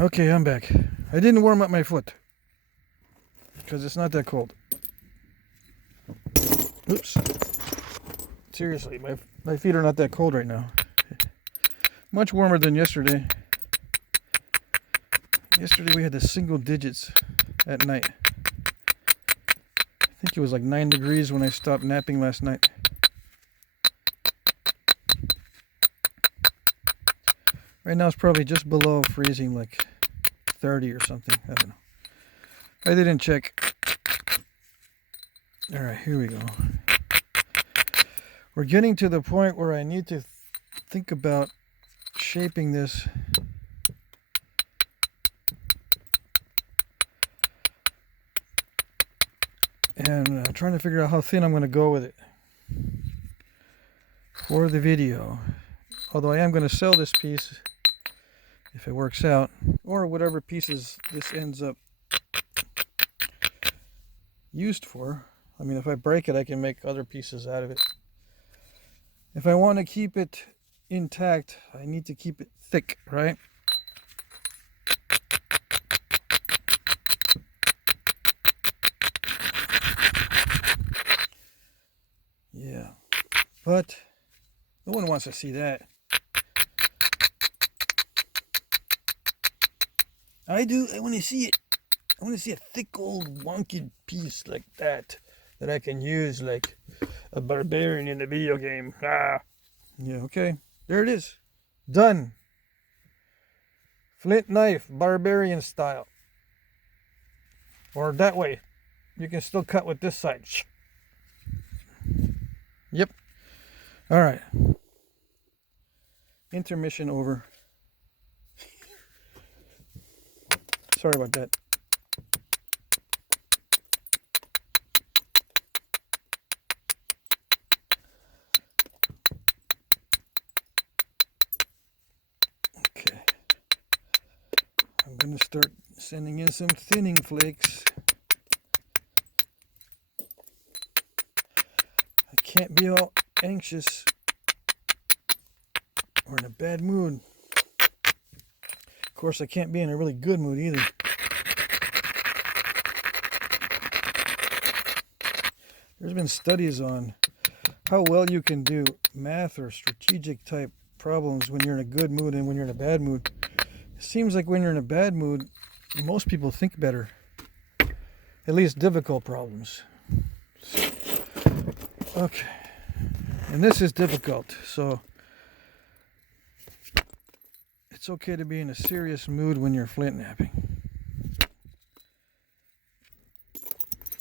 Okay, I'm back. I didn't warm up my foot because it's not that cold. Oops. Seriously, my feet are not that cold right now. Much warmer than yesterday. Yesterday we had the single digits at night. I think it was like 9 degrees when I stopped napping last night. Right now it's probably just below freezing, like 30 or something. I don't know. I didn't check. Alright, here we go. We're getting to the point where I need to think about shaping this. And trying to figure out how thin I'm going to go with it for the video. Although I am going to sell this piece if it works out, or whatever pieces this ends up used for. I mean, if I break it, I can make other pieces out of it. If I want to keep it intact, I need to keep it thick, right? Yeah, but no one wants to see that. I do. I want to see it. I want to see a thick old wonky piece like that I can use like a barbarian in a video game. Ah. Yeah, okay. There it is. Done. Flint knife, barbarian style. Or that way. You can still cut with this side. Yep. All right. Intermission over. Sorry about that. Okay. I'm going to start sending in some thinning flakes. I can't be all anxious or in a bad mood. Of course, I can't be in a really good mood either. There's been studies on how well you can do math or strategic type problems when you're in a good mood and when you're in a bad mood. It seems like when you're in a bad mood, most people think better. At least difficult problems. Okay. And this is difficult, so it's okay to be in a serious mood when you're flint napping.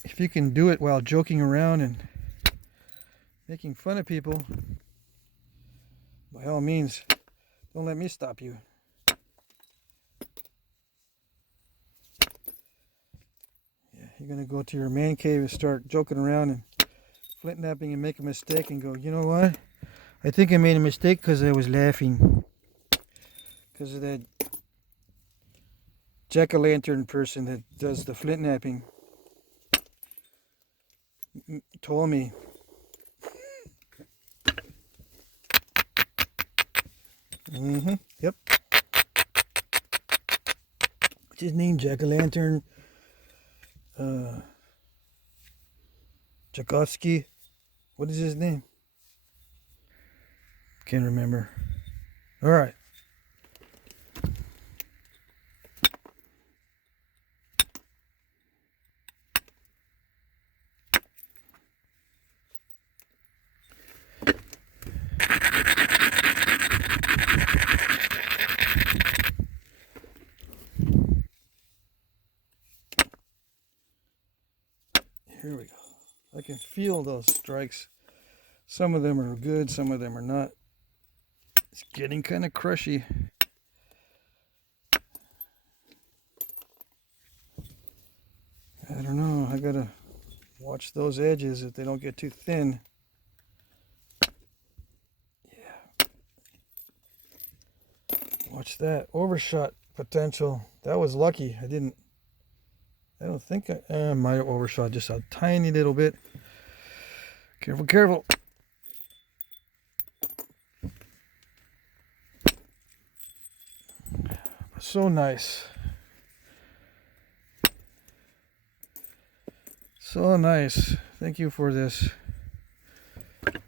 If you can do it while joking around and making fun of people, by all means, don't let me stop you. Yeah, you're going to go to your man cave and start joking around and flint napping and make a mistake and go, you know what? I think I made a mistake because I was laughing. Because of that jack-o'-lantern person that does the flint napping told me. Yep. What's his name? Jack-o'-lantern. Tchaikovsky. What is his name? Can't remember. All right. Here we go. I can feel those strikes. Some of them are good, some of them are not. It's getting kind of crushy. I don't know. I gotta watch those edges if they don't get too thin. Yeah. Watch that. Overshot potential. That was lucky. I don't think I might have overshot just a tiny little bit. Careful, careful. But So nice. So nice. Thank you for this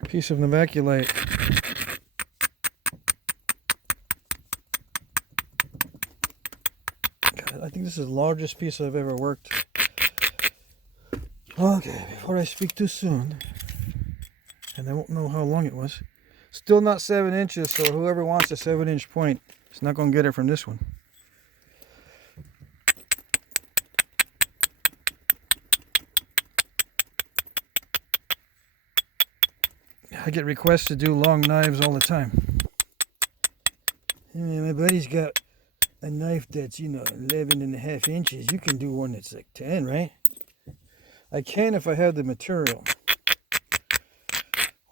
piece of Novaculite. God, I think this is the largest piece I've ever worked. Okay, before I speak too soon, and I won't know how long it was. Still not 7 inches, so whoever wants a 7-inch point is not going to get it from this one. I get requests to do long knives all the time. My buddy's got a knife that's, 11.5 inches. You can do one that's like 10, right? I can if I have the material.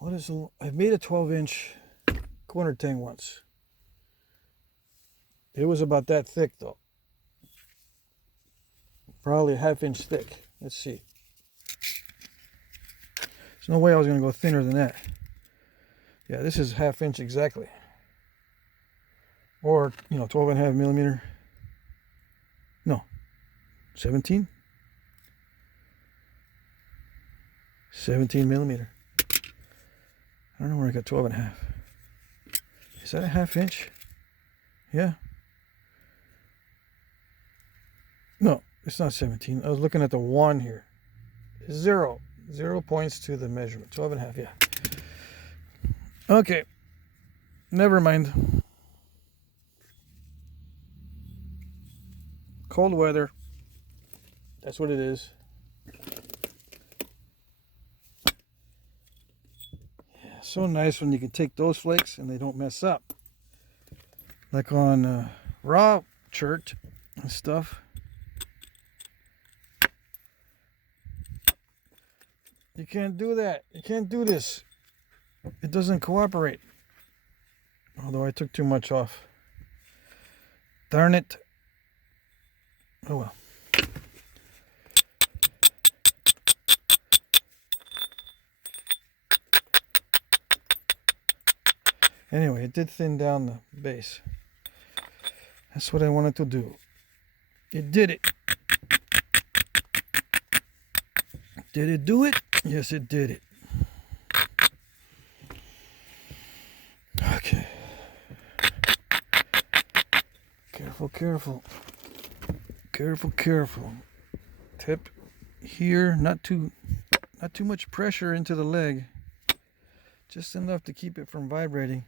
I've made a 12-inch corner tang once. It was about that thick though. Probably a 1/2 inch thick. Let's see. There's no way I was going to go thinner than that. Yeah, this is 1/2 inch exactly. Or, 12.5 millimeter. No. 17? 17 millimeter. I don't know where I got 12.5. Is that a 1/2 inch? Yeah. No, it's not 17. I was looking at the 1 here. 0. 0 points to the measurement. 12.5, yeah. Okay. Never mind. Cold weather. That's what it is. Yeah, so nice when you can take those flakes and they don't mess up. Like on raw chert and stuff. You can't do that. You can't do this. It doesn't cooperate. Although I took too much off. Darn it. Oh well. Anyway, it did thin down the base. That's what I wanted to do. It did it. Did it do it? Yes, it did it. Okay. Careful, careful. Careful, careful. Tip here, not too much pressure into the leg. Just enough to keep it from vibrating.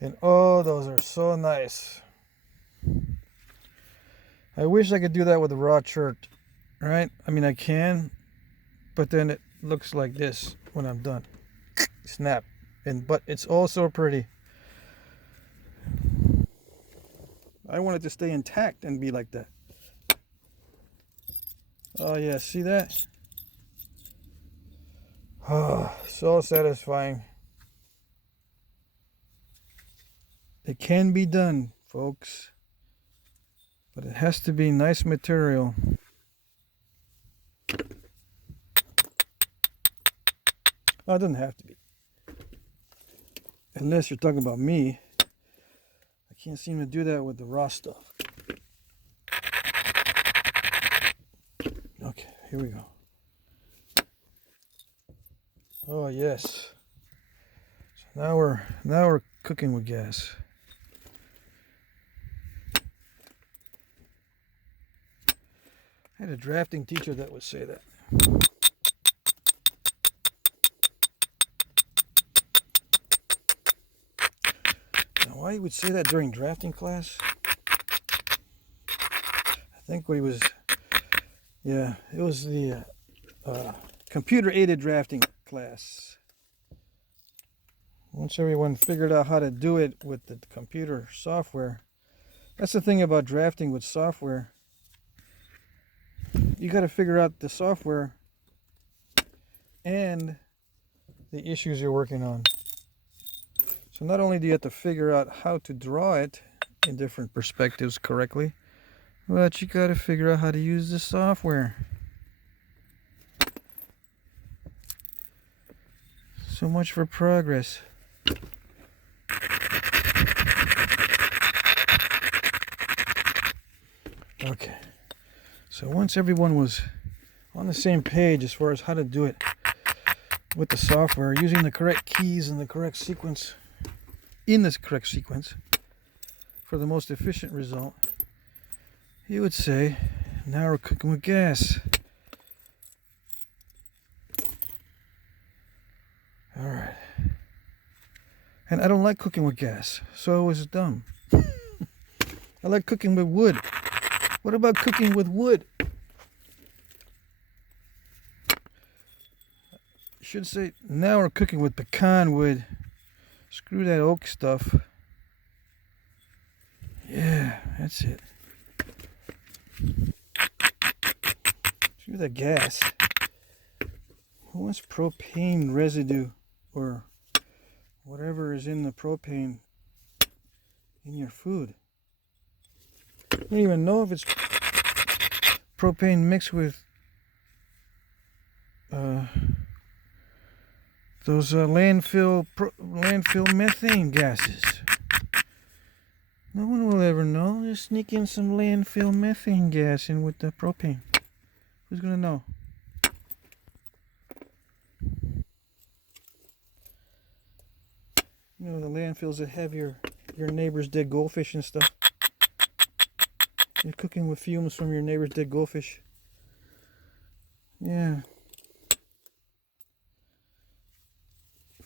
And oh, those are so nice. I wish I could do that with a raw chert, right? I mean, I can, but then it looks like this when I'm done. Snap. But it's also pretty. I want it to stay intact and be like that. Oh yeah, see that? Oh, so satisfying. It can be done, folks. But it has to be nice material. Oh, it doesn't have to be. Unless you're talking about me. I can't seem to do that with the raw stuff. Okay, here we go. Oh yes. So now we're cooking with gas. I had a drafting teacher that would say that. Now, why he would say that during drafting class? I think what he was, yeah, it was the computer-aided drafting class. Once everyone figured out how to do it with the computer software. That's the thing about drafting with software. You got to figure out the software and the issues you're working on. So not only do you have to figure out how to draw it in different perspectives correctly, but you got to figure out how to use the software. So much for progress. Okay, so once everyone was on the same page as far as how to do it with the software, using the correct keys in the correct sequence, for the most efficient result, you would say, now we're cooking with gas. Alright. And I don't like cooking with gas, so I was dumb. I like cooking with wood. What about cooking with wood? I should say, now we're cooking with pecan wood. Screw that oak stuff. Yeah, that's it. Screw the gas. Who wants propane residue or whatever is in the propane in your food? You don't even know if it's propane mixed with those landfill methane gases. No one will ever know. Just sneak in some landfill methane gas in with the propane. Who's gonna know? You know, the landfills that have your neighbor's dead goldfish and stuff. You're cooking with fumes from your neighbor's dead goldfish. Yeah.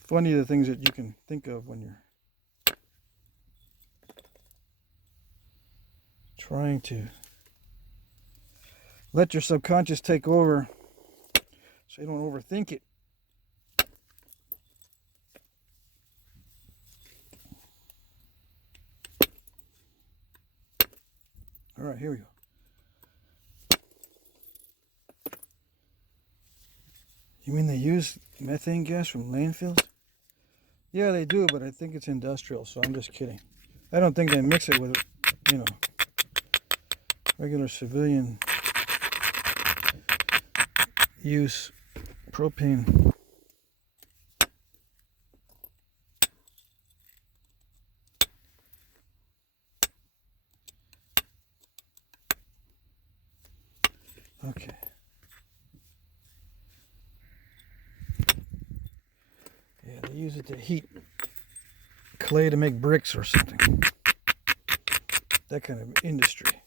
Funny the things that you can think of when you're trying to let your subconscious take over so you don't overthink it. Alright, here we go. You mean they use methane gas from landfills? Yeah, they do, but I think it's industrial, so I'm just kidding. I don't think they mix it with, you know, regular civilian use propane. Okay. Yeah, they use it to heat clay to make bricks or something. That kind of industry.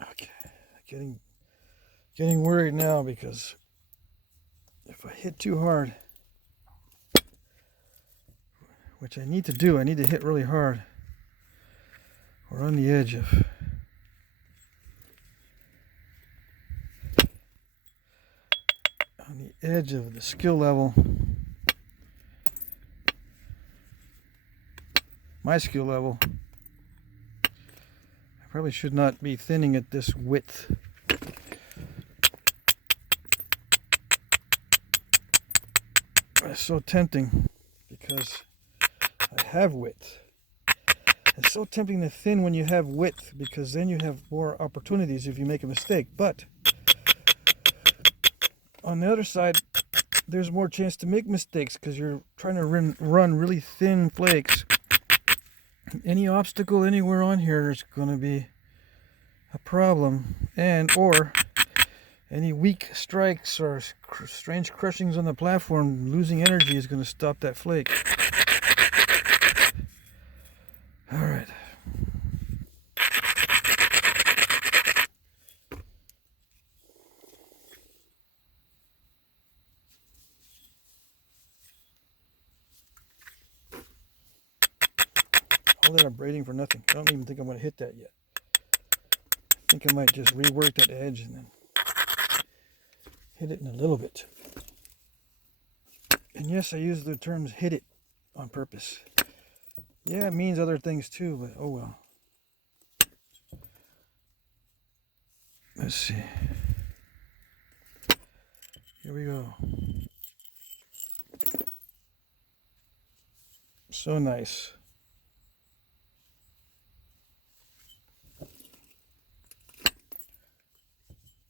Okay, getting worried now because if I hit too hard, which I need to do, I need to hit really hard. We're on the edge of the skill level. My skill level. I probably should not be thinning at this width. It's so tempting because I have width. It's so tempting to thin when you have width because then you have more opportunities if you make a mistake. But on the other side, there's more chance to make mistakes because you're trying to run really thin flakes. Any obstacle anywhere on here is going to be a problem, or any weak strikes or strange crushings on the platform, losing energy is going to stop that flake. All right. All that abrading for nothing. I don't even think I'm going to hit that yet. I think I might just rework that edge and then hit it in a little bit. And yes, I use the terms hit it on purpose. Yeah, it means other things too, but oh well. Let's see. Here we go. So nice.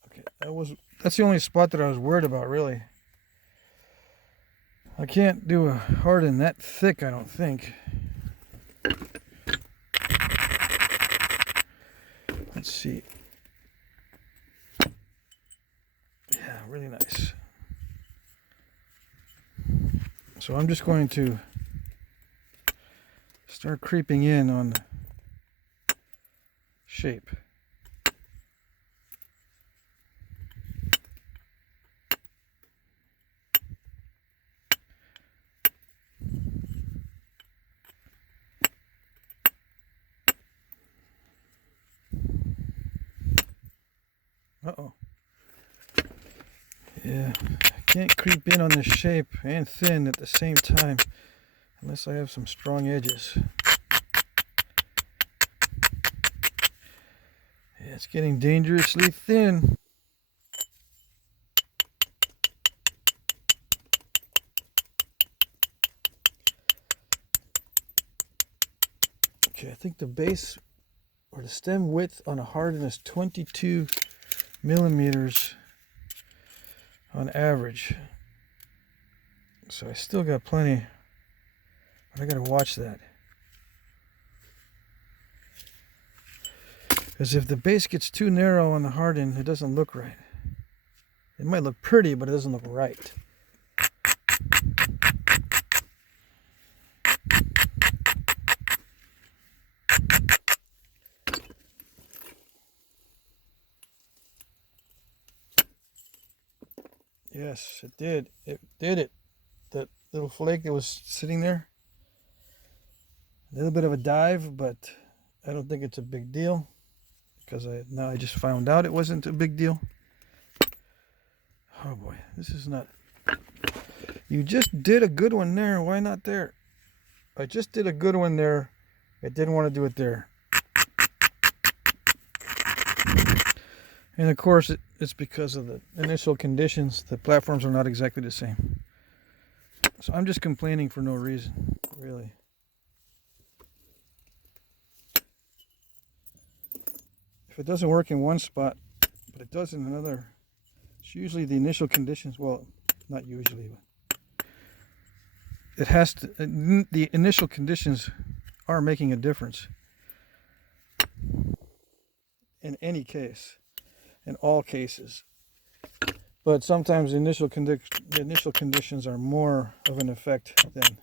Okay, that's the only spot that I was worried about, really. I can't do a Hardin that thick, I don't think. Let's see. Yeah, really nice. So I'm just going to start creeping in on the shape. Uh-oh. Yeah, I can't creep in on the shape and thin at the same time unless I have some strong edges. Yeah, it's getting dangerously thin. Okay, I think the base or the stem width on a Hardin is 22 millimeters on average. So I still got plenty, but I gotta watch that. Because if the base gets too narrow on the Hardin, it doesn't look right. It might look pretty, but it doesn't look right. Yes, it did. It did it. That little flake that was sitting there. A little bit of a dive, but I don't think it's a big deal. Because now I just found out it wasn't a big deal. Oh boy, this is not... You just did a good one there. Why not there? I just did a good one there. I didn't want to do it there. And of course, it's because of the initial conditions. The platforms are not exactly the same. So I'm just complaining for no reason, really. If it doesn't work in one spot, but it does in another, it's usually the initial conditions. Well, not usually, but it has to. The initial conditions are making a difference in any case. In all cases, but sometimes the initial conditions are more of an effect than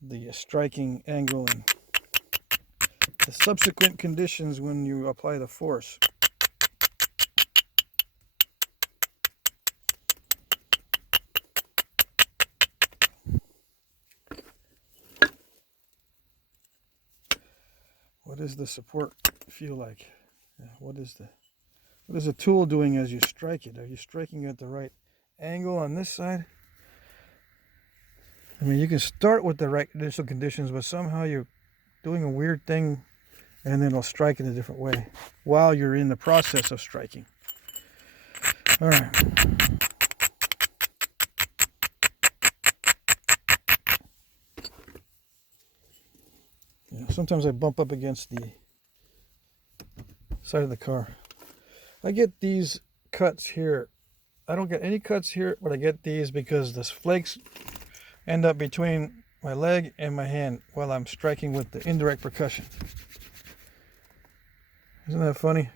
the striking angle and the subsequent conditions when you apply the force. What does the support feel like? What is the tool doing as you strike it? Are you striking it at the right angle on this side? I mean, you can start with the right initial conditions, but somehow you're doing a weird thing and then it'll strike in a different way while you're in the process of striking. All right. Yeah, sometimes I bump up against the side of the car. I get these cuts here. I don't get any cuts here, but I get these because the flakes end up between my leg and my hand while I'm striking with the indirect percussion. Isn't that funny?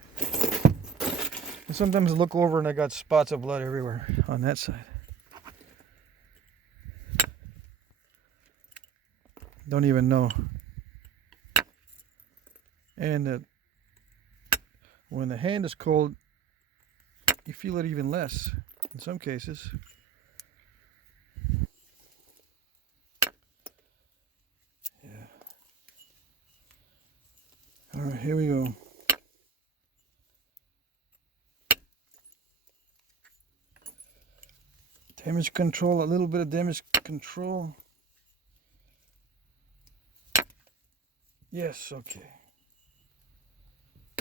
And sometimes I look over and I got spots of blood everywhere on that side. Don't even know. And when the hand is cold, you feel it even less in some cases. Yeah. All right, here we go. Damage control, a little bit of damage control. Yes, okay.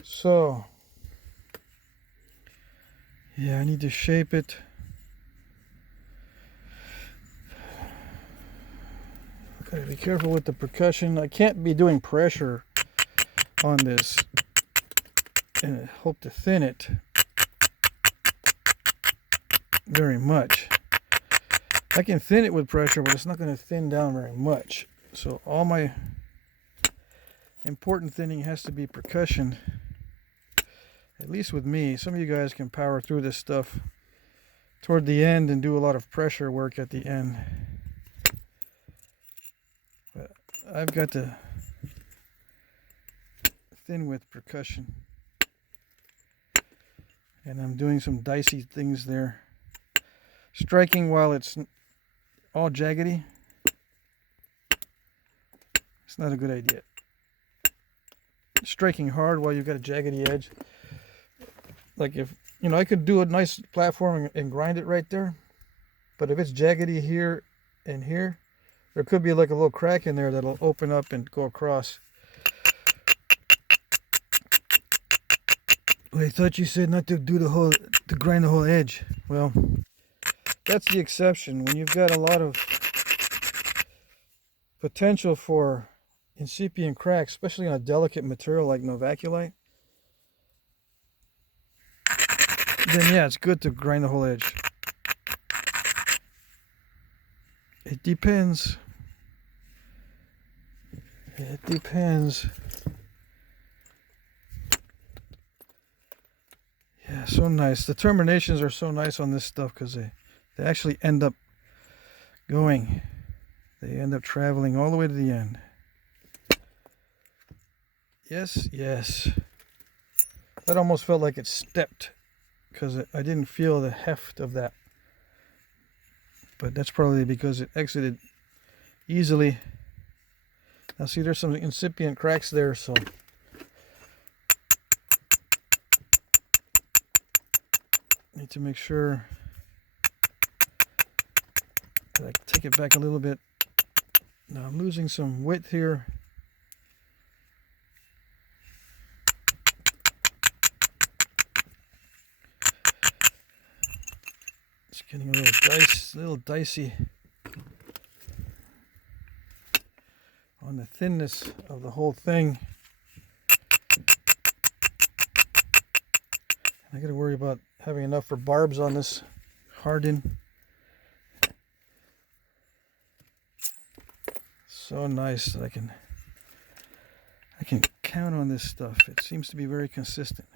So, yeah, I need to shape it. Gotta be careful with the percussion. I can't be doing pressure on this and hope to thin it very much. I can thin it with pressure, but it's not going to thin down very much. So all my important thinning has to be percussion. At least with me. Some of you guys can power through this stuff toward the end and do a lot of pressure work at the end. But I've got to thin with percussion. And I'm doing some dicey things there. Striking while it's all jaggedy, it's not a good idea. Striking hard while you've got a jaggedy edge. Like if, you know, I could do a nice platform and grind it right there. But if it's jaggedy here and here, there could be like a little crack in there that'll open up and go across. Wait, I thought you said not to do to grind the whole edge. Well, that's the exception. When you've got a lot of potential for incipient cracks, especially on a delicate material like Novaculite, then yeah, it's good to grind the whole edge. It depends. It depends. Yeah, so nice. The terminations are so nice on this stuff because they actually end up going. They end up traveling all the way to the end. Yes, yes. That almost felt like it stepped because I didn't feel the heft of that. But that's probably because it exited easily. Now see, there's some incipient cracks there, so need to make sure that I take it back a little bit. Now I'm losing some width here. It's getting a little dicey on the thinness of the whole thing. I got to worry about having enough for barbs on this Hardin. So nice that I can count on this stuff. It seems to be very consistent.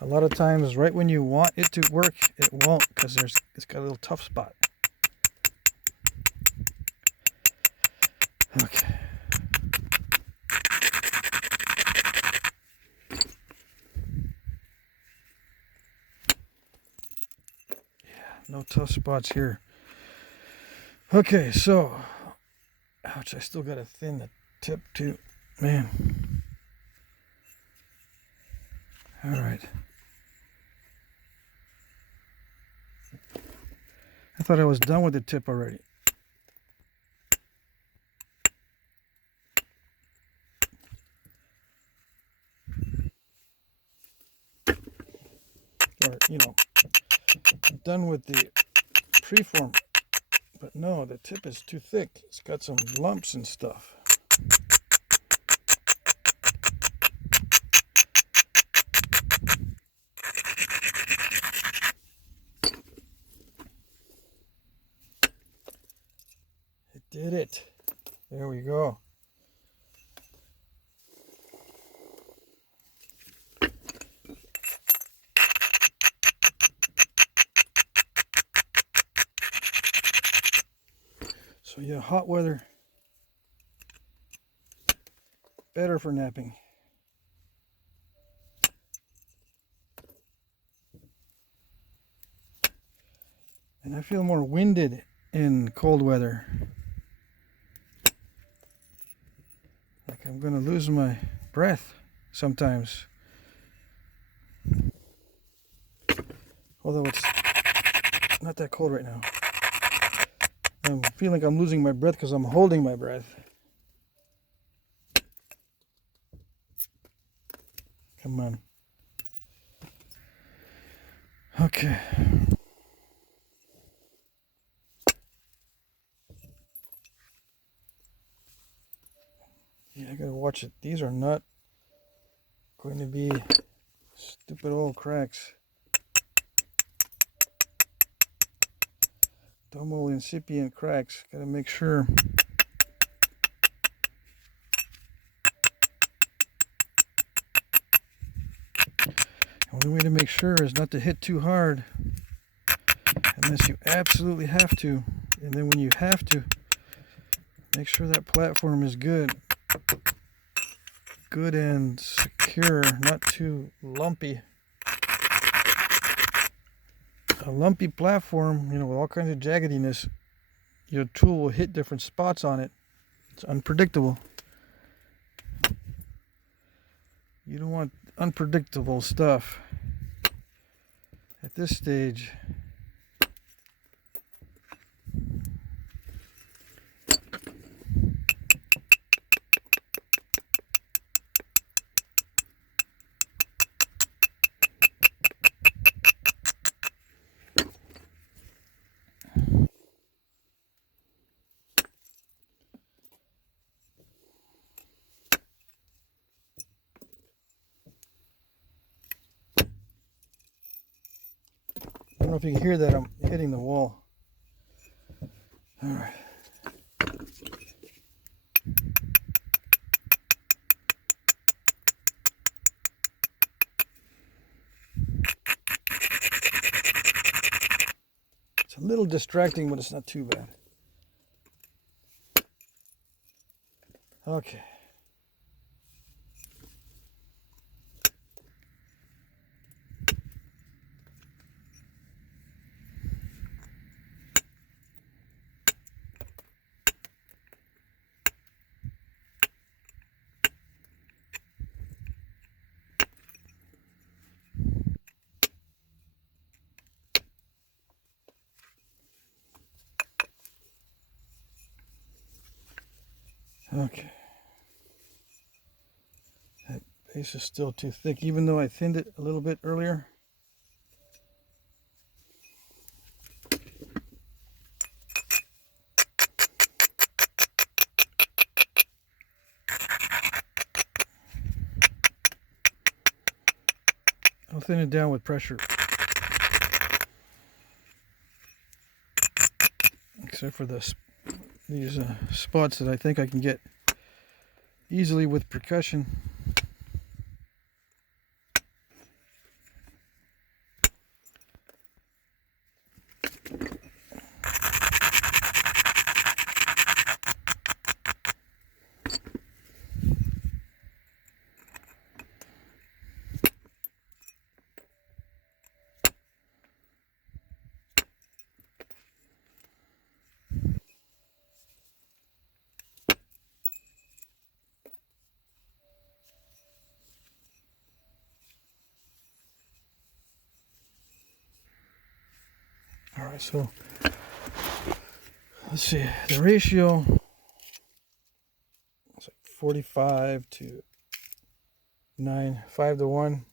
A lot of times, right when you want it to work, it won't because it's got a little tough spot. Okay. No tough spots here. Okay, so, ouch, I still got to thin the tip too. Man. All right. I thought I was done with the tip already. Or, you know, done with the preform. But no, the tip is too thick. It's got some lumps and stuff. It did it. There we go. So yeah, hot weather, better for napping. And I feel more winded in cold weather. Like I'm going to lose my breath sometimes. Although it's not that cold right now. I'm feeling like I'm losing my breath because I'm holding my breath. Come on. Okay. Yeah, I gotta watch it. These are not going to be stupid old cracks. Double incipient cracks. Gotta make sure. The only way to make sure is not to hit too hard unless you absolutely have to. And then when you have to, make sure that platform is good. Good and secure, not too lumpy. A lumpy platform, with all kinds of jaggediness, your tool will hit different spots on it. It's unpredictable. You don't want unpredictable stuff at this stage. I don't know if you can hear that. I'm hitting the wall. All right. It's a little distracting, but it's not too bad. Okay. Okay. That base is still too thick, even though I thinned it a little bit earlier. I'll thin it down with pressure. Except for these spots that I think I can get easily with percussion. All right, so let's see. The ratio is like 45 to 9, 5 to 1.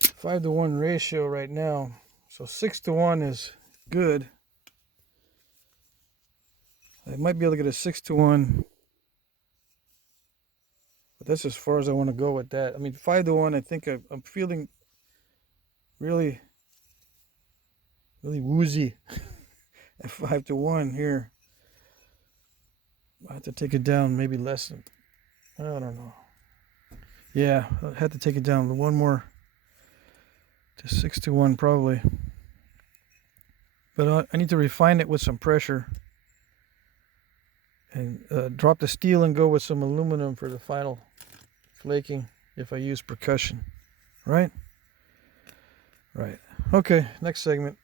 5 to 1 ratio right now. So 6 to 1 is good. I might be able to get a 6 to 1. But that's as far as I want to go with that. I mean, 5 to 1, I think I'm feeling really woozy at 5 to 1 here. I have to take it down maybe less than, I don't know. Yeah, I had to take it down one more to 6 to 1 probably. But I need to refine it with some pressure and drop the steel and go with some aluminum for the final flaking if I use percussion. Right? Right. Okay, next segment.